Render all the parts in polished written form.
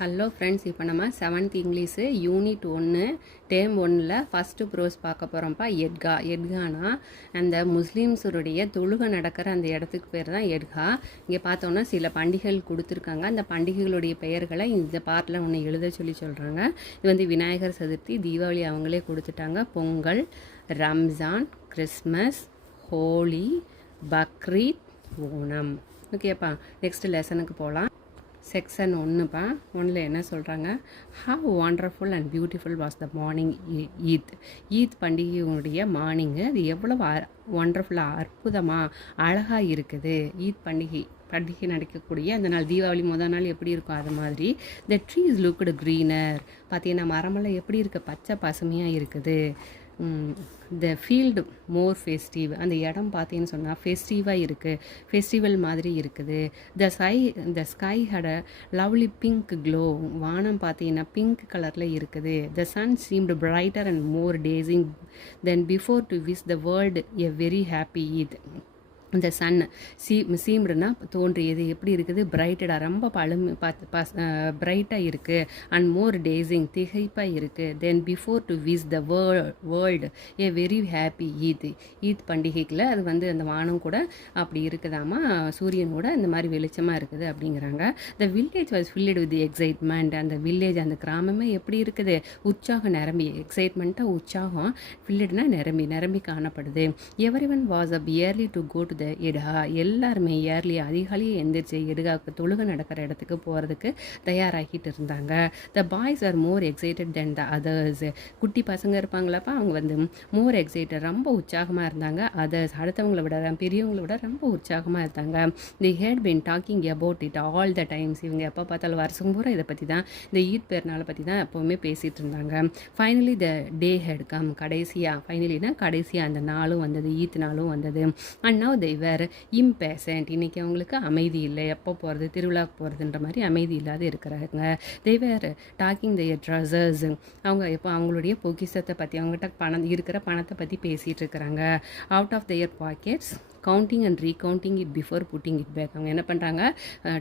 Hello friends, இப்போ நம்ம 7th English unit 1 term 1ல் ஃபஸ்ட்டு ப்ரோஸ் பார்க்க போகிறோம்ப்பா. எட்கானா அந்த முஸ்லீம்ஸுடைய தொழுகை நடக்கிற அந்த இடத்துக்கு பேர் தான் எட்கா. இங்கே பார்த்தோன்னா சில பண்டிகைகள் கொடுத்துருக்காங்க. அந்த பண்டிகைகளுடைய பெயர்களை இந்த பார்ட்டில் ஒன்று எழுத சொல்கிறாங்க. இது வந்து விநாயகர் சதுர்த்தி, தீபாவளி அவங்களே கொடுத்துட்டாங்க. பொங்கல், ரம்ஜான், கிறிஸ்மஸ், ஹோலி, பக்ரீத், ஓணம். ஓகேப்பா, நெக்ஸ்ட் லெசனுக்கு போகலாம். செக்ஷன் 1பா. 1ல் என்ன சொல்கிறாங்க? How wonderful and beautiful was the morning Eid பண்டிகையுடைய மார்னிங்கு அது எவ்வளோ ஒண்டர்ஃபுல்லாக அற்புதமாக அழகாக இருக்குது. ஈத் பண்டிகை நடக்கக்கூடிய அந்த நாள், தீபாவளி முதல் நாள் எப்படி இருக்கும் அது மாதிரி. த ட்ரீஸ் லுக்டு க்ரீனர், பார்த்தீங்கன்னா மரமெல்லாம் எப்படி இருக்குது, பச்சை பசுமையாக இருக்குது. த ஃபீல்டு மோர் ஃபெஸ்டிவ், அந்த இடம் பார்த்தீங்கன்னு சொன்னால் ஃபெஸ்டிவாக இருக்குது, ஃபெஸ்டிவல் மாதிரி இருக்குது. The sky had a lovely pink glow, வானம் பார்த்தீங்கன்னா பிங்க் கலரில் இருக்குது. The sun seemed brighter and more dazzling than before to wish the world a very happy Eid. இந்த சன் சீம்டுனா தோன்றியது, எப்படி இருக்குது, பிரைட்டடாக ரொம்ப பிரைட்டாக இருக்குது. அண்ட் மோர் டேசிங், திகைப்பாக இருக்குது. Than before to wish the world a very happy Eid பண்டிகைக்குள்ள அது வந்து அந்த வானம் கூட அப்படி இருக்குதாமா, சூரியன் கூட இந்த மாதிரி வெளிச்சமாக இருக்குது அப்படிங்கிறாங்க. த village was field with excitement, அந்த வில்லேஜ் அந்த கிராமமே எப்படி இருக்குது, உற்சாகம் நிரம்பி, எக்ஸைட்மெண்ட்டாக உற்சாகம், ஃபில்டுனா நிரம்பி காணப்படுது. Every one was up early to go to Eidgah, எல்லாருமே இயர்லி அதிகாலையே எந்திரிச்சு எட்காவுக்கு தொழுகை நடக்கிற இடத்துக்கு போகிறதுக்கு தயாராகிட்டு இருந்தாங்க. The boys are more excited then the others, குட்டி பசங்க இருப்பாங்களப்பா, அவங்க வந்து மோர் எக்ஸைட்டட், ரொம்ப உற்சாகமாக இருந்தாங்க. அதர்ஸ், அடுத்தவங்களை விட பெரியவங்களை விட ரொம்ப உற்சாகமாக இருந்தாங்க. They had been talking about it all the times, இவங்க எப்போ பார்த்தாலும் வருஷம் பூரா இதை பற்றி தான், இந்த ஈத் பெருநாளை பற்றி தான் எப்போவுமே பேசிகிட்டு இருந்தாங்க. Finally the day had come, கடைசியாக அந்த நாளும் வந்தது, ஈத் நாளும் வந்தது. அண்ட் நவ் தே வேறு இம்பேசன்ட், இன்றைக்கி அவங்களுக்கு அமைதி இல்லை, எப்போ போகிறது, திருவிழாவுக்கு போகிறதுன்ற மாதிரி அமைதி இல்லாத இருக்கிறாங்க. தே வேறு டாக்கிங் தேர் ட்ரெஸர்ஸ், அவங்க இப்போ அவங்களுடைய பொக்கிஷத்தை பற்றி, அவங்ககிட்ட இருக்கிற பணத்தை பற்றி பேசிகிட்டு இருக்கிறாங்க. Out of their pockets counting and recounting it before putting it back, அவங்க என்ன பண்ணுறாங்க,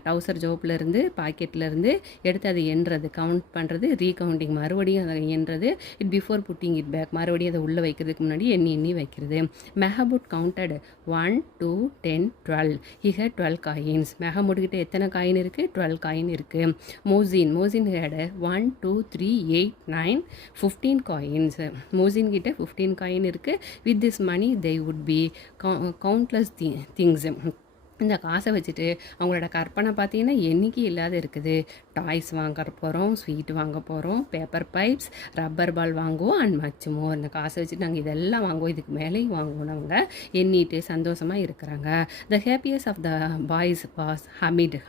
டவுசர் ஜோப்லேருந்து பாக்கெட்லேருந்து எடுத்து அதை எண்ணுறது, கவுண்ட் பண்ணுறது, ரீகவுண்டிங் மறுபடியும் அதை எண்ணுறது, it before putting it back மறுபடியும் அதை உள்ளே வைக்கிறதுக்கு முன்னாடி எண்ணி வைக்கிறது. Mahmood counted 1 2 10 12, he had 12 coins. மெஹமூட்கிட்ட எத்தனை காயின் இருக்குது, 12 காயின் இருக்குது. Mohsin had 1 2 3 8 9 15 coins. மோசின் கிட்ட 15 காயின் இருக்குது. With this money they would be countless things. இந்த காசை வச்சுட்டு அவங்களோட கற்பனை பார்த்தீங்கன்னா எண்ணிக்கை இல்லாத இருக்குது. டாய்ஸ் வாங்க போகிறோம், ஸ்வீட் வாங்க போகிறோம், பேப்பர் பைப்ஸ், ரப்பர் பால் வாங்குவோம், அண்ட் மச்சுமோ. இந்த காசை வச்சுட்டு நாங்கள் இதெல்லாம் வாங்குவோம், இதுக்கு மேலேயும் வாங்குவோம். அவங்க எண்ணிட்டு சந்தோஷமாக இருக்கிறாங்க. The happiest of the boys was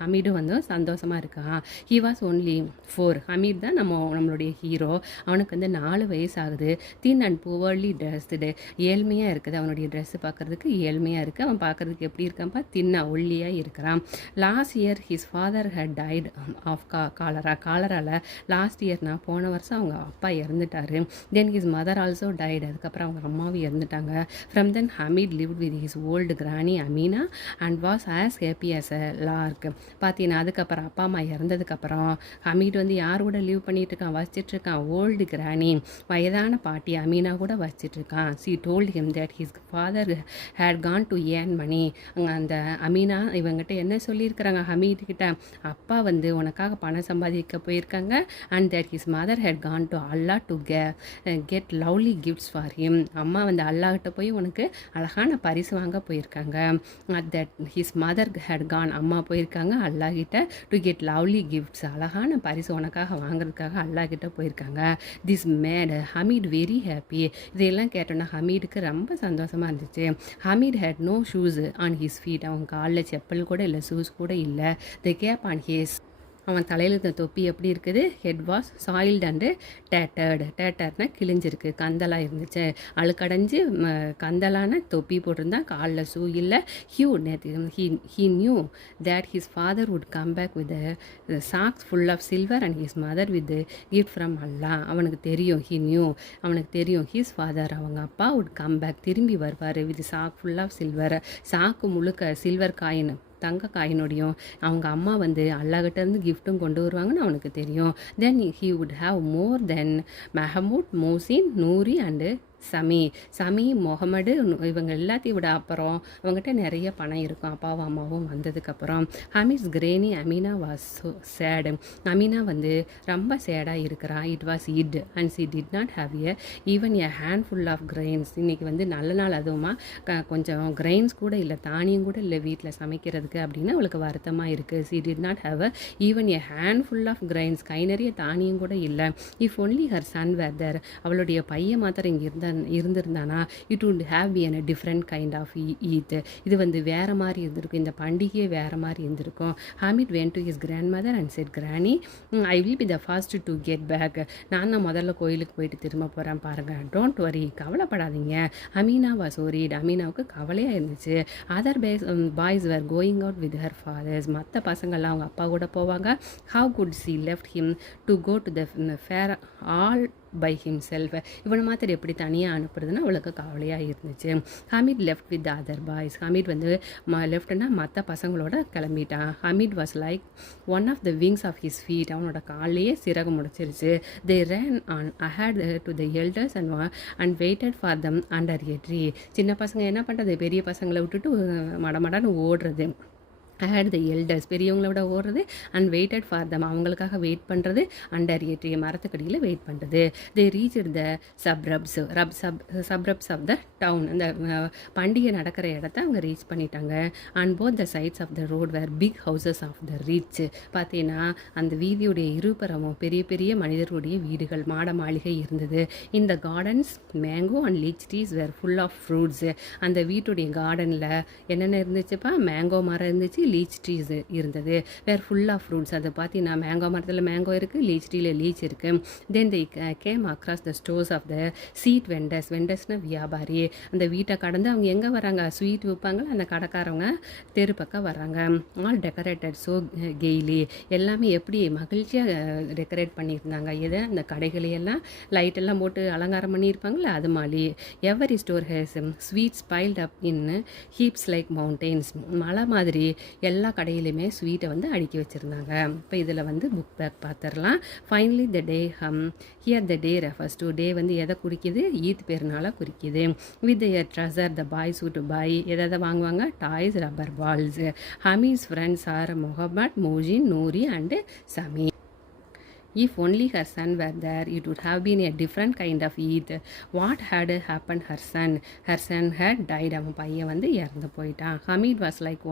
Hamid வந்து சந்தோஷமாக இருக்கான். He was only 4. ஹமீட் தான் நம்மளுடைய ஹீரோ. அவனுக்கு வந்து 4 வயசு ஆகுது. தின் அண்ட் புவர்லி ட்ரெஸ்டு, ஏழ்மையாக இருக்குது. அவனுடைய ட்ரெஸ்ஸு பார்க்குறதுக்கு ஏழ்மையாக இருக்குது. அவன் பார்க்குறதுக்கு எப்படி இருக்கான்ப்பா, தின்னா ஒல்லியாக இருக்கிறான். Last year his father had died of cholera. Last இயர்னா போன வருஷம் அவங்க அப்பா இறந்துட்டார். Then his mother also died, அதுக்கப்புறம் அவங்க அம்மாவும் இறந்துட்டாங்க. From then Hamid lived with his old granny Amina and was as happy as a lark. பார்த்தீங்கன்னா அதுக்கப்புறம் அப்பா அம்மா இறந்ததுக்கப்புறம் ஹமீட் வந்து யார் கூட லீவ் பண்ணிட்டு இருக்கான், வச்சிட்ருக்கான், ஓல்டு கிரானி, வயதான பாட்டி அமீனா கூட வச்சிட்ருக்கான். She told him that his father had gone to earn money. அங்கே அந்த அமீனா இவங்ககிட்ட என்ன சொல்லியிருக்கிறாங்க, ஹமீட் கிட்ட, அப்பா வந்து உனக்காக பணம் சம்பாதிக்க போயிருக்காங்க. And that his mother had gone to Allah to get lovely gifts for him. அம்மா வந்து அல்லாஹ்கிட்ட போய் உனக்கு அழகான பரிசு வாங்க போயிருக்காங்க. That his mother had gone, அம்மா போயிருக்காங்க அல்லாஹ்கிட்ட டு கெட் லவ்லி கிஃப்ட்ஸ், அழகான பரிசு உனக்காக வாங்குறதுக்காக அல்லாஹ்கிட்ட போயிருக்காங்க. This made Hamid very happy. இதையெல்லாம் கேட்டோன்னா ஹமீடுக்கு ரொம்ப சந்தோஷமாக இருந்துச்சு. Hamid had no shoes on his feet, அவங்க காலில் செப்பல் கூட இல்லை, ஷூஸ் கூட இல்லை. தி கேப் ஆன் ஹிஸ், அவன் தலையில் இருந்த தொப்பி எப்படி இருக்குது, ஹெட் வாஸ் சாயில்டு அண்டு டேட்டர்னா கிழிஞ்சிருக்கு, கந்தலாக இருந்துச்சு, அழுக்கடைஞ்சு கந்தலான தொப்பி போட்டிருந்தான், காலில் ஷூ இல்லை. He knew that his father would come back with sacks full of silver and his mother with gift from Allah. அவனுக்கு தெரியும் ஹிஸ் ஃபாதர், அவங்க அப்பா வுட் கம் பேக், திரும்பி வருவார், with sack full of silver, சாக்கு முழுக்க சில்வர் காயின் தங்க காயினோடையும் அவங்க அம்மா வந்து அல்லாஹ்கிட்டேருந்து கிஃப்ட்டும் கொண்டு வருவாங்கன்னு அவனுக்கு தெரியும். Then he would have more than Mahmood, Mohsin, Noorie and Sammi Mohammed இவங்க எல்லாத்தையும் விட அப்புறம் அவங்ககிட்ட நிறைய பணம் இருக்கும். அப்பாவும் அம்மாவும் வந்ததுக்கப்புறம் Hamid's granny Amina was so sad. Amina வந்து ரொம்ப சேடாக இருக்கிறான். It was it and she did not have even a handful of grains. இன்றைக்கி வந்து நல்ல நாள் அதுவுமா கொஞ்சம் கிரெயின்ஸ் கூட இல்லை, தானியம் கூட இல்லை வீட்டில் சமைக்கிறதுக்கு அப்படின்னு அவளுக்கு வருத்தமாக இருக்குது. She did not have even a handful of grains. கை நிறைய தானியம் கூட இல்லை. If only her son were there, அவளுடைய பையன் மாத்திரம் இங்கே இருந்திருந்தானா it would have been a different kind of Eid. இது வந்து வேறு மாதிரி இருந்திருக்கும், இந்த பண்டிகையே வேறு மாதிரி இருந்திருக்கும். Hamid went to his grandmother and said granny I will be the first to get back. நான் தான் முதல்ல கோயிலுக்கு போயிட்டு திரும்ப போகிறேன் பாருங்கள். டோன்ட் வரி, கவலைப்படாதீங்க. Amina was worried. அமீனாவுக்கு கவலையாக இருந்துச்சு. Other boys were going out with her fathers. மற்ற பசங்கள்லாம் அவங்க அப்பா கூட போவாங்க. How could she left him to go to the fair all by himself. இவனை மாத்திரம் எப்படி தனியாக அனுப்புறதுன்னு அவளுக்கு கவலையாக இருந்துச்சு. Hamid left with the other boys. Hamid வந்து லெஃப்ட்னா மற்ற பசங்களோட கிளம்பிட்டான். Hamid was like one of the wings of his feet. அவனோட காலையே சிறகு முடிச்சிருச்சு. They ran on ahead to the elders and weighted for them under a tree. சின்ன பசங்க என்ன பண்ணுறது, பெரிய பசங்களை விட்டுட்டு மடமடன்னு ஓடுறது. ஹேட் த எல்டர்ஸ், பெரியவங்கள விட ஓடுறது. அண்ட் வெயிட்டட் ஃபார் தம், அவங்களுக்காக வெயிட் பண்ணுறது. அண்டர் எ ட்ரீ, மரத்துக்கடியில் வெயிட் பண்ணுறது. They reach the suburbs of the town. அந்த பண்டிகை நடக்கிற இடத்த அவங்க ரீச் பண்ணிட்டாங்க. And both the sides of the road were big houses of the rich. பார்த்தீங்கன்னா அந்த வீதியுடைய இருபுறமும் பெரிய பெரிய மனிதர்களுடைய வீடுகள், மாட மாளிகை இருந்தது. இந்த gardens mango and lychee trees were full of fruits. அந்த வீட்டுடைய கார்டனில் என்னென்ன இருந்துச்சுப்பா, மேங்கோ மரம் இருந்துச்சு, லீச் ட்ரீஸ் இருந்தது. வேர் ஃபுல் ஆஃப் ஃப்ரூட்ஸ். அதை பார்த்தீங்கன்னா மேங்கோ மரத்தில் மேங்கோ இருக்குது, லீச் ட்ரீயில் லீச் இருக்குது. Then they came across the stores of the sweet vendors. வெண்டர்ஸ்னால் வியாபாரி. அந்த வீட்டை கடந்து அவங்க எங்கே வராங்க, ஸ்வீட் விற்பாங்களா அந்த கடைக்காரவங்க தெரு பக்கம் வராங்க. All decorated so Cayley. எல்லாமே எப்படி மகிழ்ச்சியாக டெக்கரேட் பண்ணியிருந்தாங்க. எதை அந்த கடைகளையெல்லாம் லைட்டெல்லாம் போட்டு அலங்காரம் பண்ணியிருப்பாங்களே அது மாதிரி. Every store has sweets piled up in heaps like mountains. மலை மாதிரி எல்லா கடையிலுமே ஸ்வீட்டை வந்து அடுக்கி வச்சுருந்தாங்க. இப்போ இதில் வந்து புக் பேக் பார்த்துடலாம். Finally the day here the day refers to. Day வந்து எதை குறிக்குது, ஈத் பெருநாளை குறிக்குது. With a treasure the boys would buy. எதை வாங்குவாங்க, toys, rubber balls. Hamid's friends are Mohammed, Mohsin, Noorie and Sammi. If only her son were there, it would have been a different kind of Eid. What had happened her son? Her son had died. அவன் பையன் வந்து இறந்து போயிட்டான். Hamid was like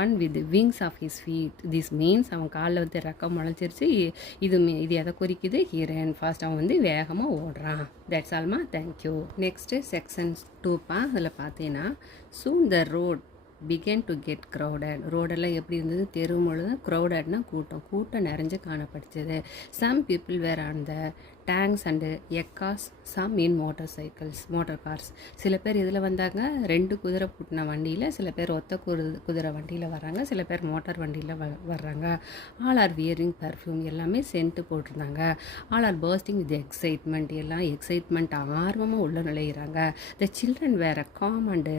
one with wings of his feet. This means அவன் காலில் வந்து ரெக்கம் முளைச்சிருச்சு. இது எதை குறிக்குது, ஹீரன் ஃபாஸ்ட். அவன் வந்து வேகமாக ஓடுறான். தட்ஸ் ஆல்மா. தேங்க்யூ. நெக்ஸ்ட்டு செக்ஷன் 2பா. அதில் பார்த்தீங்கன்னா soon the road began to get crowded. ரோடெல்லாம் எப்படி இருந்தது, தெரு முழுதும் க்ரௌடட்னா கூட்டம் நிறைஞ்சு காணப்படுச்சது. Some people were on the tongas and ekkas, some in motor cars. சில பேர் இதில் வந்தாங்க 2 குதிரை பூட்டின வண்டியில், சில பேர் ஒத்த குதிரை வண்டியில் வர்றாங்க, சில பேர் மோட்டார் வண்டியில் வர்றாங்க. All are wearing perfume. எல்லாமே சென்ட்டு போட்டிருந்தாங்க. All are bursting with excitement. எல்லாம் எக்ஸைட்மெண்ட் ஆர்வமாக உள்ள நுழையிறாங்க. The children were a calm and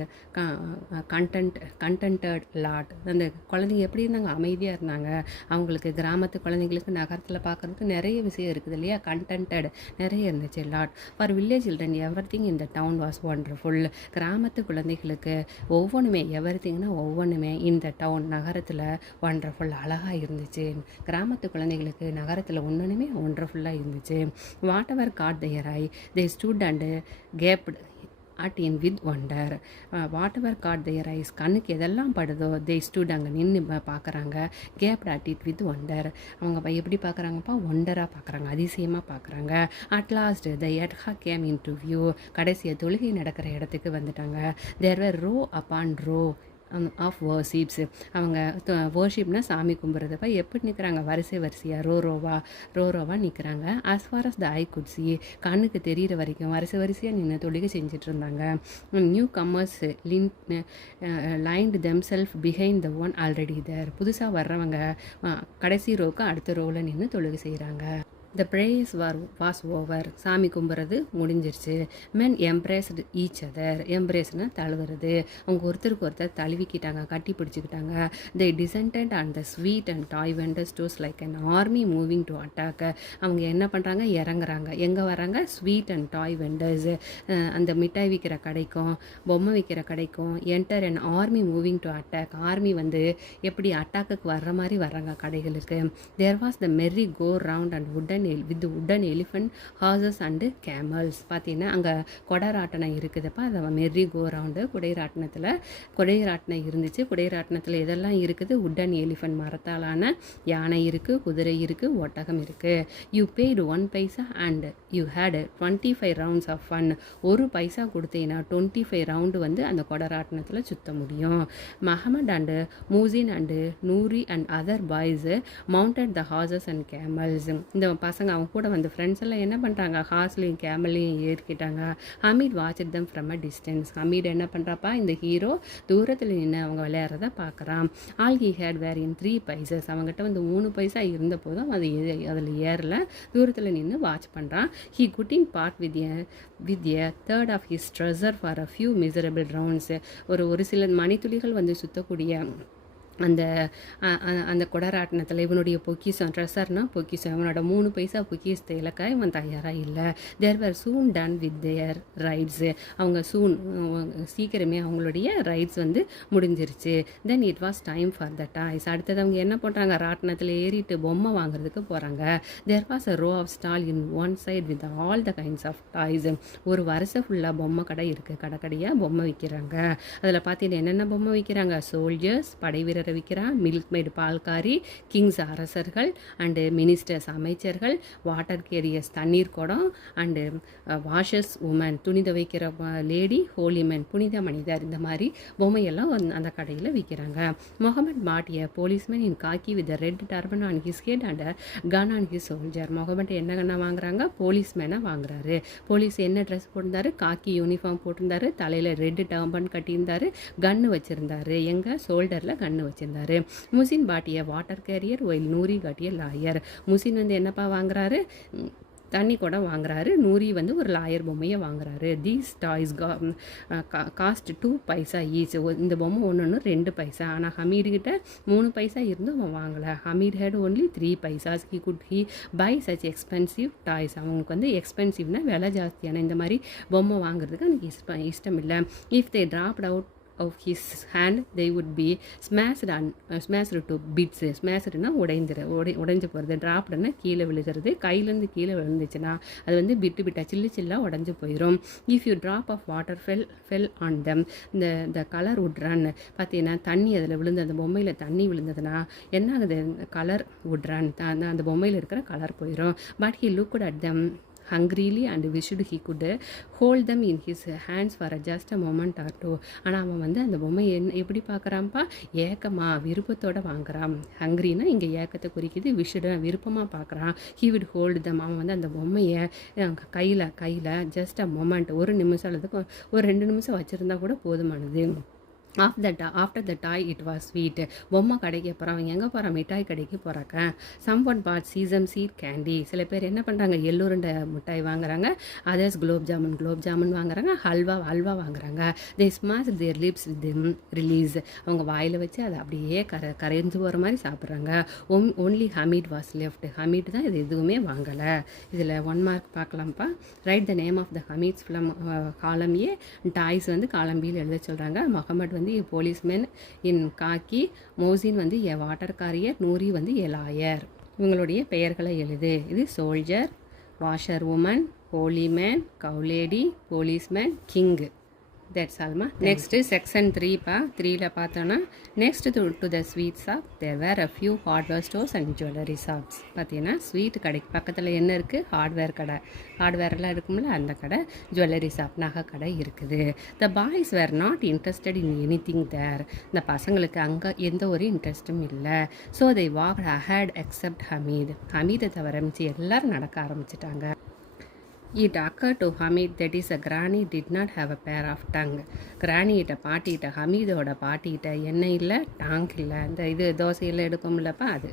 contented lot. அந்த குழந்தைங்க எப்படி இருந்தாங்க, அமைதியாக இருந்தாங்க. அவங்களுக்கு கிராமத்து குழந்தைங்களுக்கு நகரத்தில் பார்க்குறதுக்கு நிறைய விஷயம் இருக்குது இல்லையா, கண்டென்டட் நிறைய இருந்துச்சு. Lot for village children everything in the down was wonderful. கிராமத்து குழந்தைகளுக்கு ஒவ்வொன்றுமே, எவ்ரிதிங்னா ஒவ்வொன்றுமே, இந்த டவுன் நகரத்தில் ஒண்டர்ஃபுல் அழகாக இருந்துச்சு. கிராமத்து குழந்தைகளுக்கு நகரத்தில் ஒன்றுமே ஒண்டர்ஃபுல்லாக இருந்துச்சு. Whatever caught their eye they stood and gaped at in with wonder. Whatever caught their eyes, கண்ணுக்கு எதெல்லாம் படுதோ தே ஸ்டூட், அங்கே நின்று பார்க்குறாங்க. Gaped at it with wonder. அவங்க எப்படி பார்க்குறாங்கப்பா, ஒண்டராக பார்க்குறாங்க, அதிசயமாக பார்க்குறாங்க. At last the Idgah came into view. கடைசியாக தொழுகை நடக்கிற இடத்துக்கு வந்துட்டாங்க. There were row upon row of worships. அவங்க வர்ஷிப்னா சாமி கும்பிட்றதப்ப எப்படி நிற்கிறாங்க, வரிசையாக ரோவாக நிற்கிறாங்க. As far as the eye could see, கண்ணுக்கு தெரிகிற வரைக்கும் வரிசையாக நின்று தொழுகை செஞ்சுட்டு இருந்தாங்க. Newcomers lined themself behind the one already there. புதுசாக வர்றவங்க கடைசி ரோவுக்கு அடுத்த ரோவில் நின்று தொழுகை செய்கிறாங்க. The praise was over. சாமி கும்பிட்றது முடிஞ்சிருச்சு. Men embraced each other. Embraceனா தழுவுறது. அவங்க ஒருத்தருக்கு ஒருத்தர் தழுவிக்கிட்டாங்க, கட்டி பிடிச்சிக்கிட்டாங்க. They descended on the sweet and toy vendor stores like an army moving to attack. அவங்க என்ன பண்ணுறாங்க, இறங்குறாங்க. எங்கே வராங்க? ஸ்வீட் அண்ட் டாய் வெண்டர்ஸ், அந்த மிட்டாய் விற்கிற கடைக்கும் பொம்மை விற்கிற கடைக்கும் enter an army moving to attack. Army வந்து எப்படி அட்டாக்குக்கு வர்ற மாதிரி வர்றாங்க கடைகளுக்கு. There was the merry go round and wooden elephant horses and camels. பார்த்தீங்கன்னா அங்கே கொடராட்டணம் இருக்குதுப்பா. அதை மெர்ரி கோ ரவுண்டு குடைராட்டணம் இருந்துச்சு. குடைராட்டணத்தில் எதெல்லாம் இருக்குது? உட்டன் எலிஃபண்ட், மரத்தாலான யானை இருக்குது, குதிரை இருக்குது, ஒட்டகம் இருக்குது. You paid 1 paisa and you had 25 rounds of fun. ஒரு பைசா கொடுத்தீங்கன்னா 25 ரவுண்டு வந்து அந்த கொடராட்டணத்தில் சுற்ற முடியும். Mahmood and Mohsin and Noorie and other boys mounted the horses and camels. இந்த பசங்க அவங்க கூட வந்து ஃப்ரெண்ட்ஸ் எல்லாம் என்ன பண்ணுறாங்க, ஹார்ஸ்லையும் கேமல்லையும் ஏறிக்கிட்டாங்க. Hamid watched them from a distance. Hamid என்ன பண்ணுறாப்பா, இந்த ஹீரோ தூரத்தில் நின்று அவங்க விளையாடுறத பார்க்குறான். All he had were in 3 paise. அவங்ககிட்ட வந்து 3 பைசா இருந்த போதும் அதில் ஏறல, தூரத்தில் நின்று வாட்ச் பண்ணுறான். He couldn't part with a third of his treasure for a few miserable rounds. ஒரு சில மணித்துளிகள் வந்து சுற்றக்கூடிய அந்த கொடராட்டணத்தில் இவனுடைய பொக்கிஷம், ட்ரெஸர்னா பொக்கிஷம், இவனோட 3 பைசா பொக்கிஷத்தை இலக்க இவன் தயாராக இல்லை. They were soon done with their rides. அவங்க சீக்கிரமே அவங்களுடைய ரைட்ஸ் வந்து முடிஞ்சிருச்சு. Then it was time for the toys. அடுத்தது அவங்க என்ன பண்ணுறாங்க, ராட்டினத்தில் ஏறிட்டு பொம்மை வாங்குறதுக்கு போகிறாங்க. There was a row of stall in one side with all the kinds of toys. ஒரு வருஷம் ஃபுல்லாக பொம்மை கடை இருக்குது, கடையாக பொம்மை விற்கிறாங்க. அதில் பார்த்தீங்கன்னா என்னென்ன பொம்மை விற்கிறாங்க, சோல்ஜர்ஸ் படை வீரர் விற்கிறான், மில்க் மேடு பால்காரி, கிங்ஸ் அரசர்கள் அண்டு மினிஸ்டர்ஸ் அமைச்சர்கள், வாட்டர் கேரியர்ஸ் தண்ணீர் குடம் அண்டு வாஷர்ஸ் உமன் துணி துவைக்கிற லேடி, ஹோலிமேன் புனித மனிதர். இந்த மாதிரி பொம்மையெல்லாம் அந்த கடையில் விற்கிறாங்க. முகமது மாட்டிய policeman in khaki with red Durban on his head and gun on his soldier. Mohammed என்ன கண்ணா வாங்குறாங்க, போலீஸ்மேனை வாங்குறாரு. போலீஸ் என்ன ட்ரெஸ் போட்டிருந்தாரு, காக்கி யூனிஃபார்ம் போட்டிருந்தாரு, தலையில் ரெட் டர்பன் கட்டியிருந்தாரு, கன்று வச்சுருந்தாரு. எங்கள் ஷோல்டரில் கன்று வச்சிருந்தாரு. முசின் பாட்டிய வாட்டர் கேரியர், ஒயில் நூரி காட்டிய லாயர். முசின் வந்து என்னப்பா வாங்குறாரு, தண்ணி கூட வாங்குறாரு. நூரி வந்து ஒரு லாயர் பொம்மையை வாங்குறாரு. These toys cost 2 paisa each. இந்த பொம்மை ஒன்று 2 பைசா. ஆனால் ஹமீர்கிட்ட 3 பைசா இருந்தும் அவன் வாங்கலை. Hamid had only 3 paisas. He buy such expensive toys. அவங்களுக்கு வந்து எக்ஸ்பென்சிவ்னா விலை ஜாஸ்தியான இந்த மாதிரி பொம்மை வாங்குறதுக்கு எனக்கு இஷ்டம் இல்லை. If they dropped out of his hand they would be smashed to bits. ஸ்மாஷ்டுனா உடைஞ்சு போகிறது, ட்ராப்டுன்னா கீழே விழுகிறது. கையிலேருந்து கீழே விழுந்துச்சுன்னா அது வந்து பிட்டா சில்லா உடஞ்சி போயிடும். If you drop of water fell on them, இந்த கலர் would run. பார்த்தீங்கன்னா தண்ணி அதில் விழுந்து அந்த பொம்மையில் தண்ணி விழுந்ததுன்னா என்ன ஆகுது, கலர் would run, அந்த பொம்மையில் இருக்கிற கலர் போயிடும். But he looked at them hungrily and wished he could hold them in his hands for just a moment or two. ஆனால் அவன் வந்து அந்த பொம்மை எப்படி பார்க்குறான்ப்பா, ஏக்கமாக விருப்பத்தோடு வாங்குறான். ஹங்க்ரினா இங்கே ஏக்கத்தை குறிக்குது, விஷுட விருப்பமாக பார்க்குறான். he would hold them. அவன் வந்து அந்த பொம்மையை கையில் just a moment, ஒரு நிமிஷம் அல்லது ஒரு 2 நிமிஷம் வச்சுருந்தா கூட போதுமானது. After the toy it was sweet. பொம்மை கடைக்கு போகிறான். அவங்க எங்கே போகிறான், மிட்டாய் கடைக்கு போகிறாங்க. Someone bought sesame seed candy. சில பேர் என்ன பண்ணுறாங்க, எள்ளுருண்டை மிட்டாய் வாங்குறாங்க. அதர்ஸ் குலோப் ஜாமுன் வாங்குறாங்க. ஹல்வா வாங்குறாங்க. They smash their lips with relish. அவங்க வாயில் வச்சு அதை அப்படியே கரைஞ்சு போகிற மாதிரி சாப்பிட்றாங்க. Only Hamid was left. Hamid தான் இது எதுவுமே வாங்கலை. இதில் 1 மார்க் பார்க்கலாம்ப்பா. Write the name of the Hamid's film column A. Toys வந்து காலம் பியில் எழுத சொல்கிறாங்க. முகமது வந்து போலீஸ்மேன் இன் காக்கி, மோசின் வந்து ஏ வாட்டர் காரியர், நூரி வந்து ஏ லாயர். இவங்களுடைய பெயர்களை எழுது. இது soldier, washer woman, holy man, cow lady, policeman, king. That's ஆல்மா. நெக்ஸ்ட்டு செக்ஷன் 3பா. 3ல் பார்த்தோன்னா next to the sweet shop there were a few hardware stores and jewellery shops. பார்த்தீங்கன்னா ஸ்வீட் கடைக்கு பக்கத்தில் என்ன இருக்குது, ஹார்ட்வேர் கடை. ஹார்ட்வேர்லாம் இருக்கும்ல அந்த கடை. ஜுவல்லரி ஷாப் நகை கடை இருக்குது. The boys were not interested in anything there. இந்த பசங்களுக்கு அங்கே எந்த ஒரு இன்ட்ரெஸ்ட்டும் இல்லை. So they walked ahead except ஹமீதை தவிர எல்லாரும் நடக்க ஆரம்பிச்சிட்டாங்க. It occurred to Hamid that his granny did not have a pair of tongue. கிராணிகிட்ட பாட்டிகிட்ட ஹமீதோட பாட்டிகிட்ட எண்ணெய் இல்லை டாங் இல்லை. அந்த இது தோசையெல்லாம் எடுப்போம்லப்பா அது,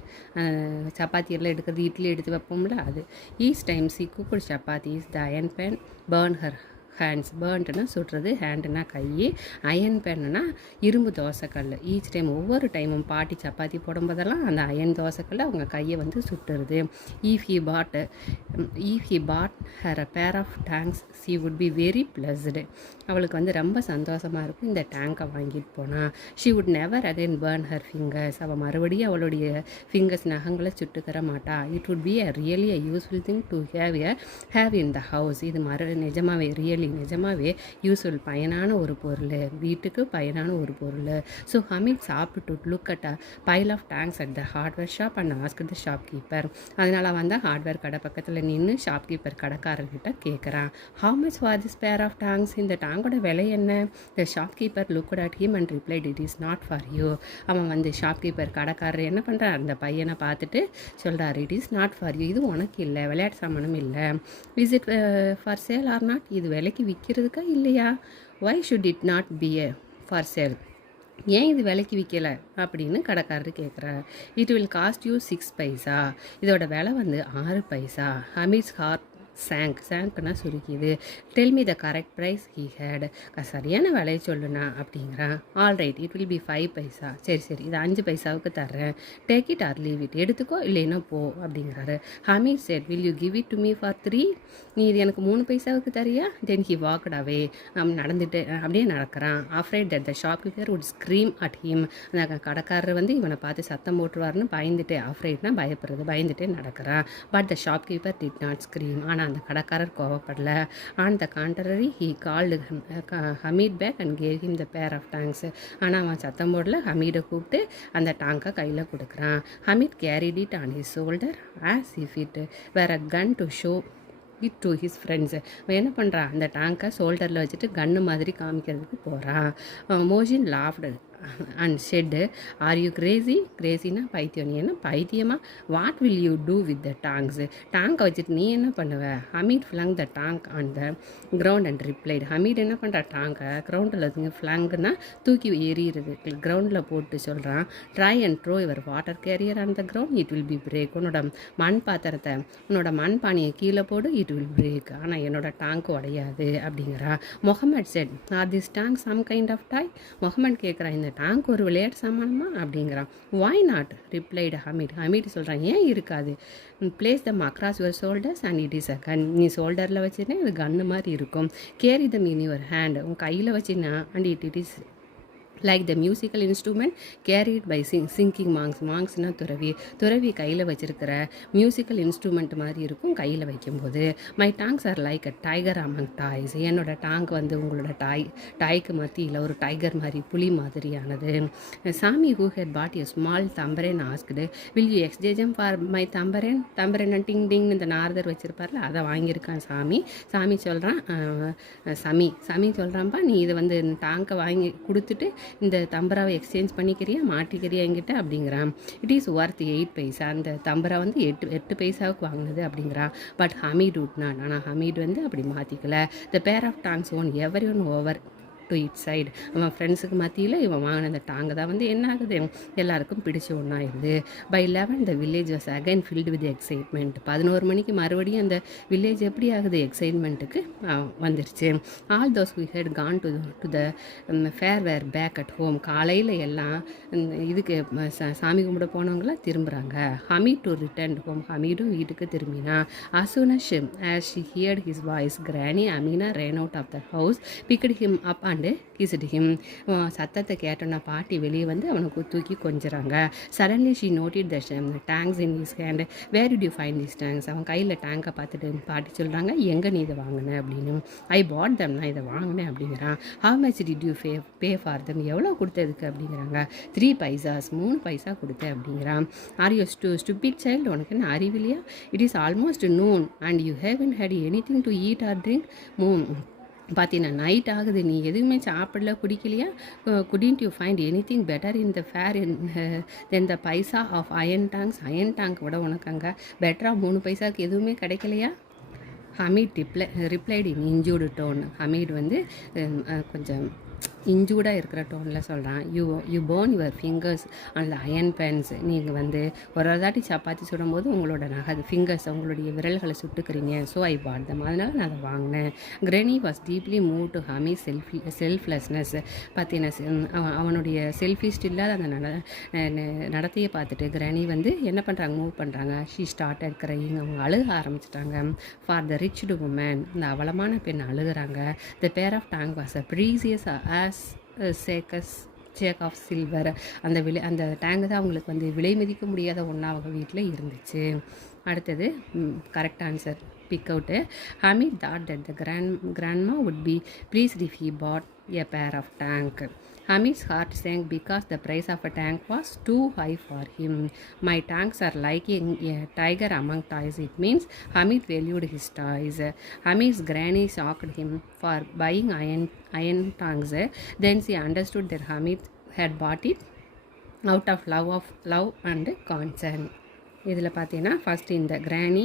சப்பாத்தியெல்லாம் எடுக்கிறது, இட்லி எடுத்து வைப்போம்ல அது. Each time she cooked chapatis the iron pan burn her hands. பேர்ன்ட்டுனா சுடுறது, ஹேண்டுனா கை, அயன் பேன்னா இரும்பு தோசைக்கல். ஈச் டைம் ஒவ்வொரு டைமும் பாட்டி சப்பாத்தி போடும்போதெல்லாம் அந்த அயன் தோசைக்கல்ல அவங்க கையை வந்து சுட்டுறது. If he bought her a pair of tongs she would be very pleased. அவளுக்கு வந்து ரொம்ப சந்தோஷமாக இருக்கும் இந்த டேங்கை வாங்கிட்டு போனால். She would never again burn her fingers. அவள் மறுபடியும் அவளுடைய ஃபிங்கர்ஸ் நகங்களை சுட்டுக்கிற மாட்டா. It would be a really a useful thing to have in the house. இது நிஜமாவே நிஜமாவே யூஸ்ஃபுல், பயனான ஒரு பொருள், வீட்டுக்கு பயனான ஒரு பொருள். ஸோ ஹமீத் சாப்பிட்டு look at a pile of tongs at the hardware shop and ask the shopkeeper. அதனால் வந்து ஹார்ட்வேர் கடை பக்கத்தில் நின்று ஷாப்கீப்பர் கடைக்காரர்கிட்ட கேட்குறான், how much for this pair of tongs? இந்த டேங்கோட விலை என்ன? The shopkeeper look at him and replied, it is not for you. அவன் வந்து ஷாப்கீப்பர் கடைக்காரர் என்ன பண்ணுறான், அந்த பையனை பார்த்துட்டு சொல்கிறார், it is not for you, இது உனக்கு இல்லை, விளையாட்டு சாமானும் இல்லை. Is it for sale or not? இது விலைக்கு விற்கிறதுக்கா இல்லையா? Why should it not be for sale? ஏன் இது விலைக்கு விற்கலை அப்படின்னு கடைக்காரர் கேட்குறார். It will cost you 6 paisa. இதோட விலை வந்து 6 பைசா. ஹமீட்ஸ் ஹார்ட் சாங்க்னா சுருக்கிது. Tell me the correct price he had. சரியான விலையை சொல்லுண்ணா அப்படிங்கிறான். All right, it will B 5 paisa. சரி இது 5 பைசாவுக்கு தர்றேன். Take it or leave it. எடுத்துக்கோ இல்லைன்னா போ அப்படிங்கிறாரு. Hamid said, will you give it to me for 3? நீ இது எனக்கு 3 பைசாவுக்கு தரியா? Then he walked away. நடந்துட்டு அப்படியே நடக்கிறான். Afraid that the shopkeeper would scream at him. அந்த கடைக்காரர் வந்து இவனை பார்த்து சத்தம் போட்டுருவார்னு பயந்துட்டு, அஃப்ரைட்னா பயப்படுறது, பயந்துட்டே நடக்கிறான். But the shopkeeper did not scream. ஆனால் அந்த கடைக்காரர் கோவப்படல. On the contrary he called Hamid back and gave him the pair of tanks. ஆனால் அவன் சத்தம் போடல. ஹமீடை கூப்பிட்டு அந்த டாங்கை கையில் கொடுக்குறான். Hamid carried it on his shoulder as if it were a gun to show it to his friends. அவன் என்ன பண்ணுறான், அந்த டேங்கை ஷோல்டரில் வச்சுட்டு கன்று மாதிரி காமிக்கிறதுக்கு போகிறான். Mohsin laughed and said, are you crazy? கிரேசினா பைத்தியம். நீ என்ன பைத்தியமா? What will you do with the tongs? டேங்கை வச்சுட்டு நீ என்ன பண்ணுவ? Hamid flung the tong on the ground and replied. Hamid என்ன பண்ணுற, டாங்கை கிரவுண்டில் இருக்குங்க, ஃப்ளங்குன்னா தூக்கி எறிகிறது, கிரவுண்டில் போட்டு சொல்கிறான், try and throw your water carrier on the ground, it will be break. உன்னோட மண் பாத்திரத்தை, உன்னோட மண் பானையை கீழே போடு, இட் வில் பிரேக். ஆனால் என்னோட டேங்க் உடையாது அப்படிங்கிறா. Mohammed said, are this tong some kind of toy? Mohammed கேட்குறான், இந்த டேங்க் ஒரு விளையாட்டு சாமானமா அப்படிங்கிறான். Why not replied Hamid. Hamid சொல்கிறான், ஏன் இருக்காது? Place them across your shoulders and it is a gun. நீ ஷோல்டரில் வச்சுன்னா அது கன்னு மாதிரி இருக்கும். Carry them in your hand. உன் கையில் வச்சுன்னா and it is like the musical instrument carried by singing மாங்ஸ்னா துறவி கையில் வச்சிருக்கிற மியூசிக்கல் இன்ஸ்ட்ருமெண்ட் மாதிரி இருக்கும் கையில் வைக்கும்போது. My tongs are like a tiger among toys. என்னோட டாங்க் வந்து உங்களோட டாய்க்கு மத்தியில் ஒரு டைகர் மாதிரி, புலி மாதிரியானது. Sami who had bought a small tambourine asked, will you exchange for my tambourine டிங் டிங் இந்த நார்தர் வச்சிருப்பார்ல, அதை வாங்கியிருக்கான் சாமி சொல்கிறான். சாமி சொல்கிறான்ப்பா, நீ இதை வந்து டாங்கை வாங்கி கொடுத்துட்டு இந்த தம்பராவை எக்ஸ்சேஞ்ச் பண்ணிக்கிறியா, மாட்டிக்கிறியா என்கிட்ட அப்படிங்கிறான். It is worth 8 paisa. அந்த தம்பரா வந்து 8 பைசாவுக்கு வாங்கினது அப்படிங்கிறான். But Hamid would not. ஆனால் ஹமீட் வந்து அப்படி மாற்றிக்கல. The pair of tongs won every one over to it side. அவன் ஃப்ரெண்ட்ஸுக்கு மத்தியில் இவன் வாங்கின அந்த டாங்கை தான் வந்து என்ன ஆகுது, எல்லாருக்கும் பிடிச்ச ஒன்றாயிருது. By 11 the village was again filled with excitement. 11 மணிக்கு மறுபடியும் அந்த வில்லேஜ் எப்படி ஆகுது, எக்ஸைட்மெண்ட்டுக்கு வந்துருச்சு. All those who had gone to the fair were back at home. காலையில் எல்லாம் இதுக்கு சாமி கும்பிட போனவங்களாம் திரும்புகிறாங்க. Hamid to return home. ஹமீடும் வீட்டுக்கு திரும்பினா. as soon as she heard his voice, Granny Amina ran out of the house, picked him up and kissed him. சத்தத்தை கேட்டோன்னா பாட்டி வெளியே வந்து அவனுக்கு தூக்கி கொஞ்சறாங்க. Suddenly she noticed the tongs in his hand. Where did you find this tongs? அவன் கையில் டேங்கை பார்த்துட்டு பாட்டி சொல்கிறாங்க, எங்கே நீ இதை வாங்கின அப்படின்னு. ஐ பாட் தம், நான் இதை வாங்கினேன் அப்படிங்கிறான். How much did you pay for them? எவ்வளோ கொடுத்ததுக்கு அப்படிங்கிறாங்க. 3 பைசாஸ், 3 பைசா கொடுத்தேன் அப்படிங்கிறான். Are you stupid child? உனக்கு என்ன அறிவில்லையா? It is almost noon and you haven't had anything to eat or drink. பார்த்தீங்கன்னா நைட் ஆகுது, நீ எதுவுமே சாப்பிடல, குடிக்கலையா? Couldn't you find anything better in the fair than the paisa of iron tongs? Iron tong விட உனக்கு அங்கே பெட்டராக 3 பைசாவுக்கு எதுவுமே கிடைக்கலையா? Hamid replied in injured tone. Hamid வந்து கொஞ்சம் இன்ஜூர்டாக இருக்கிற டோனில் சொல்கிறான். You burn your fingers and iron pans. நீங்கள் வந்து ஒரு தாட்டி சப்பாத்தி சுடும்போது உங்களோட ஃபிங்கர்ஸ் உங்களுடைய விரல்களை சுட்டுக்கிறீங்க. ஸோ ஐ பாட் தம். அதனால் நான் அதை வாங்கினேன். Granny was deeply move to ஹமி செல்ஃப்லெஸ்னஸ். பார்த்தீங்கன்னா அவனுடைய செல்ஃபிஸ்ட் இல்லாத அந்த நடத்தையை பார்த்துட்டு கிரானி வந்து என்ன பண்ணுறாங்க, மூவ் பண்ணுறாங்க. She started crying. அவங்க அழுக ஆரம்பிச்சிட்டாங்க. For the wretched woman. இந்த அவலமான பெண் அழுகிறாங்க. The pair of tong was a precious sack of silver. அந்த டேங்கு தான் அவங்களுக்கு வந்து விலை மதிக்க முடியாத ஒன்றா அவங்க வீட்டில் இருந்துச்சு. அடுத்தது correct answer pick out. Hamid thought that the grandma would be pleased if he bought a pair of tank. Hamid's heart sank because the price of a tank was too high for him. My tanks are like a tiger among toys. It means Hamid valued his toys. Hamid's granny shocked him for buying iron tanks. Then she understood that Hamid had bought it out of love and concern. இதில் பார்த்தீங்கன்னா first இந்த granny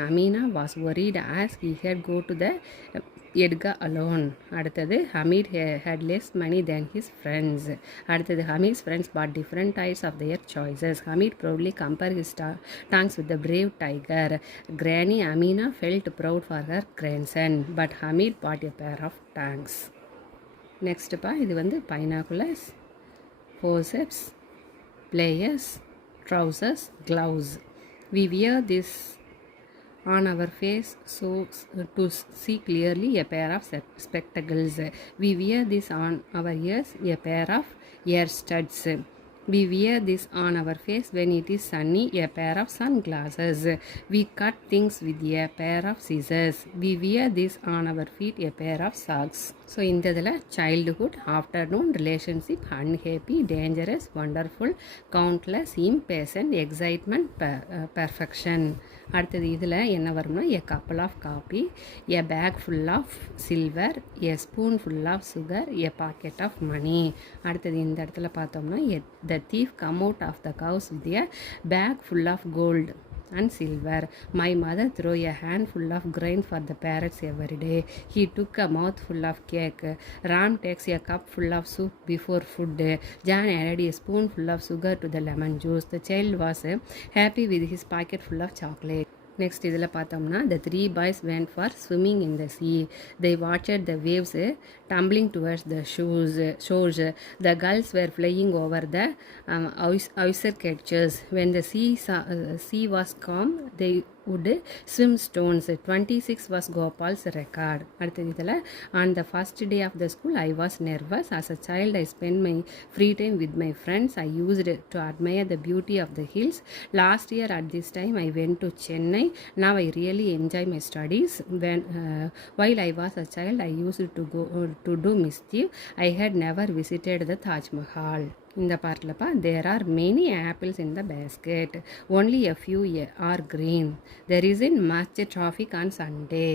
Amina was worried as he had go to the EIDGAH alone. அடுத்தது Hamid had less money than his friends. அடுத்தது Hamid's friends bought different types of their choices. Hamid proudly compared his tanks with the brave tiger. Granny Amina felt proud for her grandson, but Hamid bought a pair of tanks. Next இது வந்து binoculars, forceps, pliers, trousers, gloves. We wear this on our face so to see clearly. A pair of spectacles. We wear this on our ears. A pair of ear studs. We wear this on our face when it is sunny. A pair of sunglasses. We cut things with a pair of scissors. We wear this on our feet. A pair of socks. So இந்த இதில் childhood, afternoon, relationship, unhappy, dangerous, wonderful, countless, impatient, excitement, perfection. அடுத்தது இதில் என்ன வரும்னா a cupful of coffee, a bag full of silver, a spoon full of sugar, a packet of money. அடுத்தது இந்த இடத்துல பார்த்தோம்னா the thief come out of the house with a bag full of gold and silver. My mother threw a handful of grain for the parrots every day. He took a mouthful of cake. Ram takes a cup full of soup before food. Jan added a spoonful of sugar to the lemon juice. The child was happy with his pocket full of chocolate. Next இதில் பார்த்தோம்னா the 3 boys went for swimming in the sea. They watched the waves tumbling towards the shores. The gulls were flying over the oyster catchers. When the sea was calm, they would swim stones. 26 was Gopal's record. அடுத்தது இதில் on the first day of the school I was nervous. As a child I spent my free time with my friends. I used to admire the beauty of the hills. Last year at this time I went to Chennai. Now I really enjoy my studies. While I was a child I used to go to do mischief. I had never visited the Taj Mahal. இந்த பார்ட்லப்பா there are many apples in the basket. Only a few are green. There isn't much traffic on Sunday.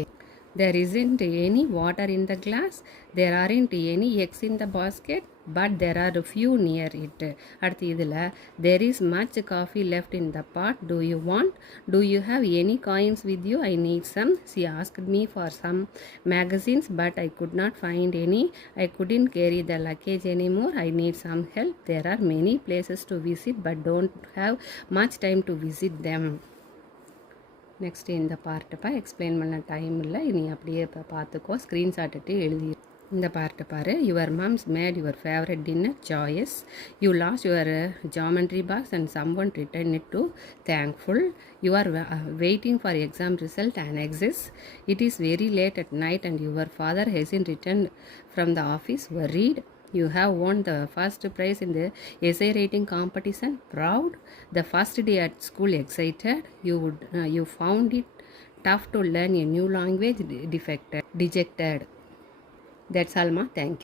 There isn't any water in the glass. There aren't any eggs in the basket, but there are a few near it. அடுத்து இதில் there is much coffee left in the pot. Do you want? Do you have any coins with you? I need some. She asked me for some magazines, but I could not find any. I couldn't carry the luggage anymore. I need some help. There are many places to visit, but don't have much time to visit them. Next இந்த பார்ட்டப்பா explain பண்ண time இல்லை, நீ அப்படியே இப்போ பார்த்துக்கோ, screenshot எழுதி. இந்த பார்ட்டை பாரு. Your mum's made your favourite dinner joyous. You lost your geometry box and some one return it to thankful. You are waiting for exam result and anxious. It is very late at night and your father hasn't return from the office worried. You have won the first prize in the essay writing competition. Proud. The first day at school excited. You found it tough to learn a new language. Dejected. That's all, ma. Thank you.